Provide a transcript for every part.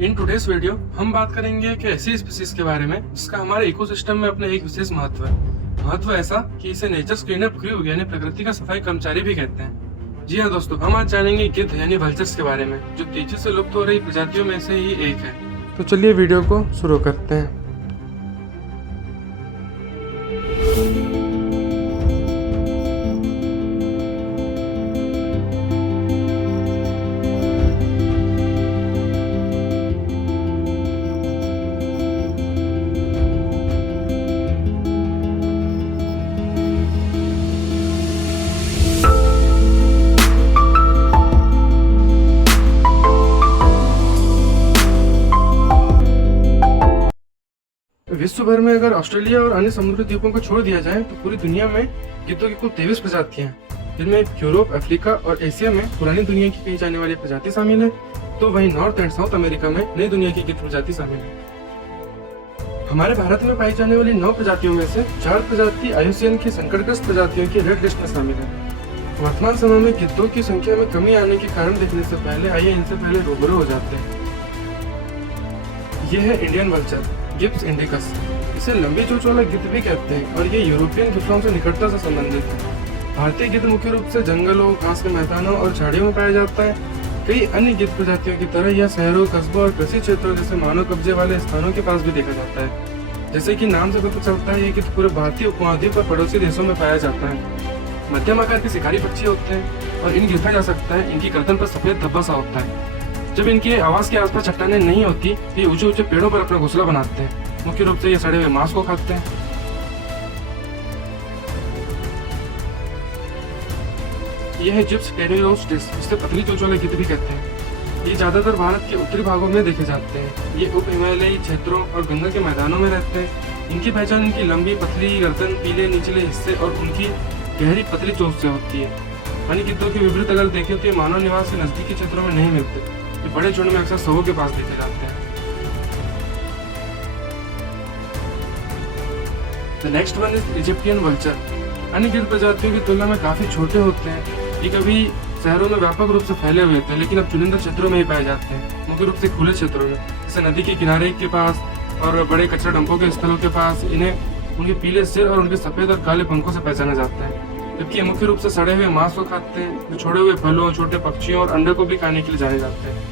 In today's video हम बात करेंगे एक ऐसी स्पीसीज के बारे में जिसका हमारे इकोसिस्टम में अपना एक विशेष महत्व है। महत्व ऐसा कि इसे नेचर्स क्लीनअप क्रू यानी प्रकृति का सफाई कर्मचारी भी कहते हैं। जी हाँ दोस्तों, हम आज जानेंगे गिद्ध यानी वल्चर्स के बारे में, जो तेजी से लुप्त हो रही प्रजातियों में से ही एक है। तो चलिए वीडियो को शुरू करते हैं। विश्व भर में अगर ऑस्ट्रेलिया और अन्य समुद्री द्वीपों को छोड़ दिया जाए तो पूरी दुनिया में गिद्धों की कुल 23 प्रजातियां हैं, जिनमें यूरोप, अफ्रीका और एशिया में पुरानी दुनिया की कही जाने वाली प्रजाति शामिल है, तो वहीं नॉर्थ एंड साउथ अमेरिका में नई दुनिया की गिद्ध प्रजाति शामिल है। हमारे भारत में पाई जाने वाली 9 प्रजातियों में से 4 प्रजाति आईयूसीएन की संकटग्रस्त प्रजातियों की रेड लिस्ट में शामिल है। वर्तमान समय में गिद्धों की संख्या में कमी आने के कारण देखने से पहले आइए इनसे पहले रूबरू हो जाते हैं। ये है इंडियन वल्चर, गिब्स इंडिकस। इसे लंबी चोंच वाला गिद्ध भी कहते हैं और ये यूरोपियन गिद्धों से निकटता से संबंधित है। भारतीय गिद्ध मुख्य रूप से जंगलों, घास के मैदानों और झाड़ियों में पाया जाता है। कई अन्य गिद्ध प्रजातियों की तरह यह शहरों, कस्बों और कृषि क्षेत्रों जैसे मानव कब्जे वाले स्थानों के पास भी देखा जाता है। जैसे कि नाम से पता चलता है, ये गिद्ध पूरे भारतीय उपमहाद्वीप और पड़ोसी देशों में पाया जाता है। मध्यम आकार के शिकारी पक्षी होते हैं और इन्हें देखा जा सकता है, इनकी गर्दन पर सफेद धब्बा सा होता है। जब इनके आवास के आसपास चट्टानें नहीं होती, ये ऊंचे ऊंचे पेड़ों पर अपना घोंसला बनाते हैं। मुख्य रूप से ये सड़े हुए मांस को खाते हैं। यह है जिप्स टेरियोस्टिस, जिसे पतली चोंच वाले गिद्ध भी कहते हैं। ये ज्यादातर भारत के उत्तरी भागों में देखे जाते हैं। ये उप हिमालयी क्षेत्रों और गंगा के मैदानों में रहते हैं। इनकी पहचान इनकी लंबी पतली गर्दन, पीले निचले हिस्से और उनकी गहरी पतली चोंच से होती है। अन्य गिद्धों के विपरीत अगर देखें तो ये मानव निवास के नजदीकी क्षेत्रों में नहीं मिलते। ये बड़े झुंड में अक्सर शवों के पास देखे जाते हैं। The next one is Egyptian vulture। अन्य गिद्ध प्रजातियों की तुलना में काफी छोटे होते हैं। ये कभी शहरों में व्यापक रूप से फैले हुए थे, लेकिन अब चुनिंदा क्षेत्रों में ही पाए जाते हैं, मुख्य रूप से खुले क्षेत्रों में, जैसे नदी के किनारे के पास और बड़े कचरा डंपों के स्थलों के पास। इन्हें उनके पीले सिर और उनके सफेद और काले पंखों से पहचाना जाता है। जबकि ये मुख्य रूप से सड़े हुए मांस को खाते हैं, जो छोड़े हुए फलों, छोटे पक्षियों और अंडे को भी खाने के लिए जाने जाते हैं।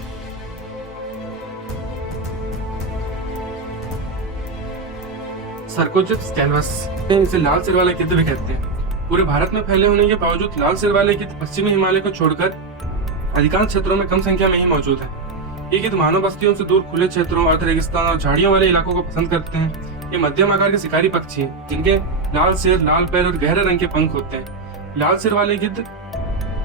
सर्कोजिप्स कैनवस, इसे लाल सिर वाले गिद्ध भी कहते हैं। पूरे भारत में फैले होने के बावजूद लाल सिर वाले गिद्ध पश्चिमी हिमालय को छोड़कर अधिकांश क्षेत्रों में कम संख्या में ही मौजूद है। ये गिद्ध मानव बस्तियों से दूर खुले क्षेत्रों, अर्ध रेगिस्तान और झाड़ियों वाले इलाकों को पसंद करते हैं। ये मध्यम आकार के शिकारी पक्षी हैं, जिनके लाल सिर, लाल पैर और गहरे रंग के पंख होते हैं। लाल सिर वाले गिद्ध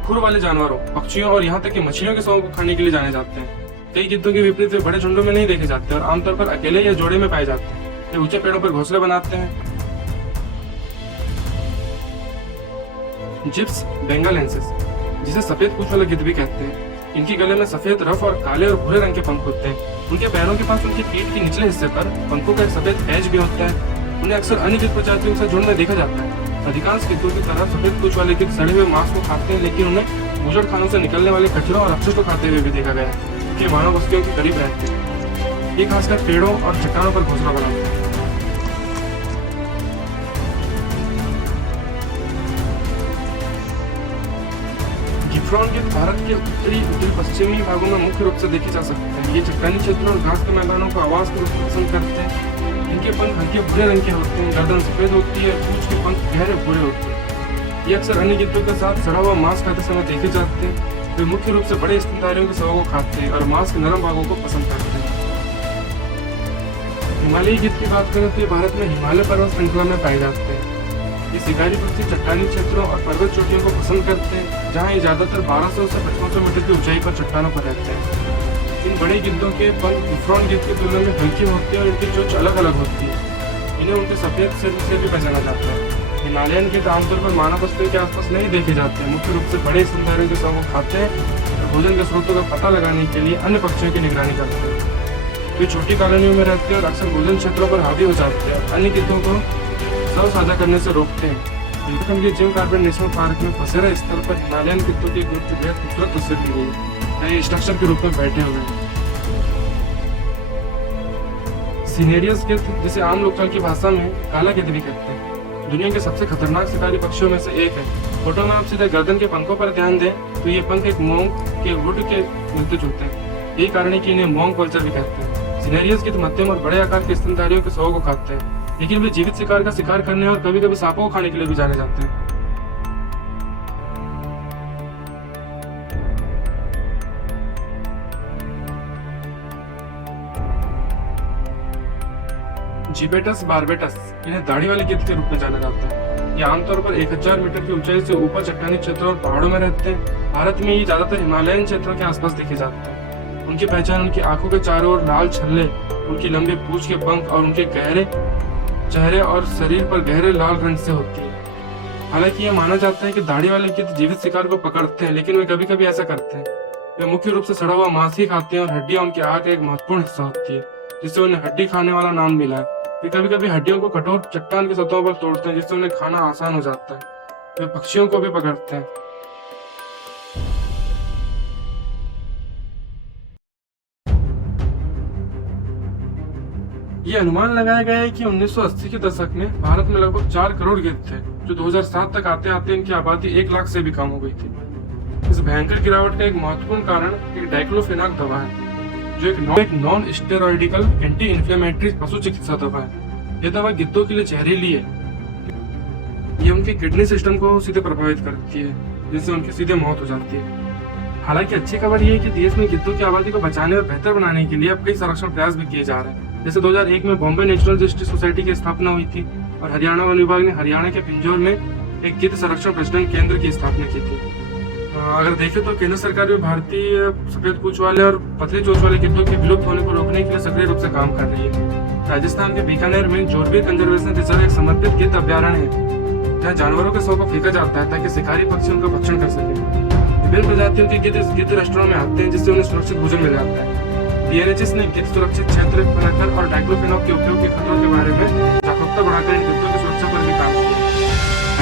खुर वाले जानवरों, पक्षियों और यहाँ तक कि मछलियों के शवों को खाने के लिए जाने जाते हैं। कई गिद्धों के विपरीत वे बड़े झुंडों में नहीं देखे जाते और आमतौर पर अकेले या जोड़े में पाए जाते हैं। ये ऊंचे पेड़ों पर घोंसले बनाते हैं। जिप्स बेंगालेंसिस, जिसे सफेद पूंछ वाला गिद्ध भी कहते हैं। इनके गले में सफेद, रफ और काले और भूरे रंग के पंख होते हैं। उनके पैरों के पास उनकी पीठ के निचले हिस्से पर पंखों का एक सफेद पैच भी होता है। उन्हें अक्सर अन्य गिद्ध प्रजातियों से झुंड में देखा जाता है। अधिकांश गिद्धों की तरह सफेद पूंछ वाले गिद्ध सड़े हुए मांस को खाते हैं, लेकिन उन्हें ऊजड़ खानों से निकलने वाले कचरों और अपशिष्ट को खाते हुए भी देखा गया है, कि मानव बस्तियों के करीब रहते हैं। ये खासकर पेड़ों और चट्टानों पर घोंसला बनाते हैं। गिफ्रॉन गिद्ध भारत के उत्तरी पश्चिमी भागों में मुख्य रूप से देखे जा सकते हैं। ये चट्टानी क्षेत्रों और घास के मैदानों को आवास के रूप में पसंद करते हैं। इनके पंख हल्के भूरे रंग के होते हैं, गर्दन सफेद होती है, पूंछ के पंख गहरे भूरे होते हैं। ये अक्सर अन्य गिद्धों के साथ सड़ा हुआ मांस खाते समय देखे जाते हैं। वे मुख्य रूप से बड़े स्तनधारियों के शवों को खाते हैं और मांस के नरम भागों को पसंद करते हैं। हिमालयी गिद्ध की बात करें तो ये भारत में हिमालय पर्वत श्रृंखला में पाए जाते हैं। ये शिकारी पक्षी चट्टानी क्षेत्रों और पर्वत चोटियों को पसंद करते हैं, जहाँ ये ज्यादातर 1200 से 5500 मीटर की ऊंचाई पर चट्टानों पर रहते हैं। इन बड़े गिद्धों के पंख गिफ्रॉन गिद्ध की तुलना में हल्के होते हैं और इनकी चोंच अलग अलग होती है। इन्हें उनके सफेद सिर से भी पहचाना जाता है। हिमालयन गिद्ध आमतौर पर मानव बस्तियों के आसपास नहीं देखे जाते हैं। मुख्य रूप से बड़े स्तनधारियों के शवों को खाते हैं और भोजन के स्रोतों का पता लगाने के लिए अन्य पक्षियों की निगरानी करते हैं। वे छोटी कॉलोनियों में रहते हैं और अक्सर भोजन क्षेत्रों पर हावी हो जाते हैं। अन्य गिद्धों को शव साझा करने से रोकते हैं। झारखंड के जिम कॉर्बेट नेशनल पार्क में पसेरा स्थल पर हिमालयन गिद्धों की ग्रुप की बेहद खूबसूरत तस्वीर ली गई है। ये स्ट्रक्चर के रूप में बैठे हुए हैं। सिनेरियस गिद्ध, जिसे आम लोकचाल की भाषा में काला गिद्ध भी कहते हैं, दुनिया के सबसे खतरनाक शिकारी पक्षियों में से एक है। फोटो में आप सीधे गर्दन के पंखों पर ध्यान दें तो ये पंख एक मोंग के वुड के मिलते जुलते हैं। यही कारण है कि इन्हें मोंग कल्चर भी कहते हैं। सिनेरियस गिद्ध मध्यम और बड़े आकार के स्तनधारियों के शवों को खाते हैं, लेकिन वे जीवित शिकार का शिकार करने और कभी कभी सांपों को खाने के लिए भी जाने जाते हैं। जिबेटस बार्बेटस, इन्हें दाढ़ी वाले गिद्ध के रूप में जाना जाता है। ये आमतौर पर 1000 मीटर की ऊंचाई से ऊपर चट्टानी क्षेत्रों और पहाड़ों में रहते हैं। भारत में ये ज्यादातर हिमालयन क्षेत्रों के आसपास देखे जाते हैं। उनकी पहचान उनकी आंखों के चारों ओर लाल छल्ले, उनकी लंबी पूंछ के पंख और उनके गहरे चेहरे और शरीर पर गहरे लाल रंग से होती है। हालांकि यह माना जाता है कि दाढ़ी वाले गिद्ध जीवित शिकार को पकड़ते हैं, लेकिन वे कभी कभी ऐसा करते हैं। वे मुख्य रूप से सड़ा हुआ मांस ही खाते हैं और हड्डियां उनके आहार का एक महत्वपूर्ण हिस्सा होती है, जिससे उन्हें हड्डी खाने वाला नाम मिला है। वे कभी कभी हड्डियों को कठोर चट्टान की सतहों पर तोड़ते हैं, जिससे उन्हें खाना आसान हो जाता है। वे पक्षियों को भी पकड़ते हैं। ये अनुमान लगाया गया है कि 1980 के दशक में भारत में लगभग 4 करोड़ गिद्ध थे, जो 2007 तक आते आते इनकी आबादी 1 लाख से भी कम हो गई थी। इस भयंकर गिरावट का एक महत्वपूर्ण कारण एक डाइक्लोफेनाक दवा है, जो एक नॉन स्टेरॉइडिकल एंटी इन्फ्लेमेटरी पशु चिकित्सा दवा है। यह दवा गिद्धों के लिए जहरीली है। ये उनके किडनी सिस्टम को सीधे प्रभावित करती है, जिससे उनकी सीधे मौत हो जाती है। हालांकि अच्छी खबर यह है कि देश में गिद्धों की आबादी को बचाने और बेहतर बनाने के लिए अब कई संरक्षण प्रयास भी किए जा रहे हैं। जैसे 2001 में बॉम्बे नेचुरल जस्टिस सोसाइटी की स्थापना हुई थी और हरियाणा वन विभाग ने हरियाणा के पिंजौर में एक गिद्ध संरक्षण प्रजनन केंद्र की स्थापना की थी। अगर देखें तो केंद्र सरकार भी भारतीय सफेद पूंछ वाले और पतली चोंच वाले गिद्धों के विलुप्त होने को रोकने के लिए सक्रिय रूप से काम कर रही है। राजस्थान के बीकानेर में जोरबीर कंजर्वेशन रिजर्व एक समर्पित गिद्ध अभ्यारण्य है, जहाँ जानवरों के शव को फेंका जाता है ताकि शिकारी पक्षी उनका भक्षण कर सके। विभिन्न प्रजातियों के गिद्ध गिद्ध रेस्टोरों में आते हैं, जिससे उन्हें सुरक्षित भोजन मिल जाता है। DNHS ने गिद्ध सुरक्षित क्षेत्र बनाकर और डाइक्लोफेनाक के उपयोग के खतरों के बारे में जागरूकता बढ़ाकर इन गिद्धों की सुरक्षा पर भी काम किया।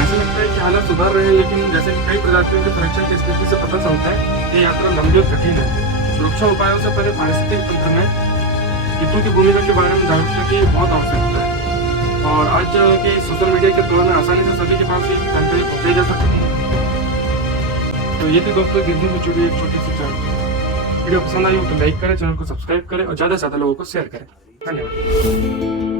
ऐसा लगता है कि हालात सुधार रहे हैं, लेकिन जैसे कि कई प्रजातियों के संरक्षण की स्थिति से पता चलता है, ये यात्रा लंबी और कठिन है। सुरक्षा उपायों से परे पारिस्थितिक तंत्र में गिद्धों की भूमिका के बारे में जागरूकता की बहुत आवश्यकता है। और आज के सोशल मीडिया के दौर में आसानी से सभी के पास ये जानकारी पहुंचाई जा सकती है। तो ये थी दोस्तों गिद्धों से जुड़ी एक छोटी सी जानकारी। वीडियो पसंद आई हो तो लाइक करें, चैनल को सब्सक्राइब करें और ज्यादा से ज्यादा लोगों को शेयर करें। धन्यवाद।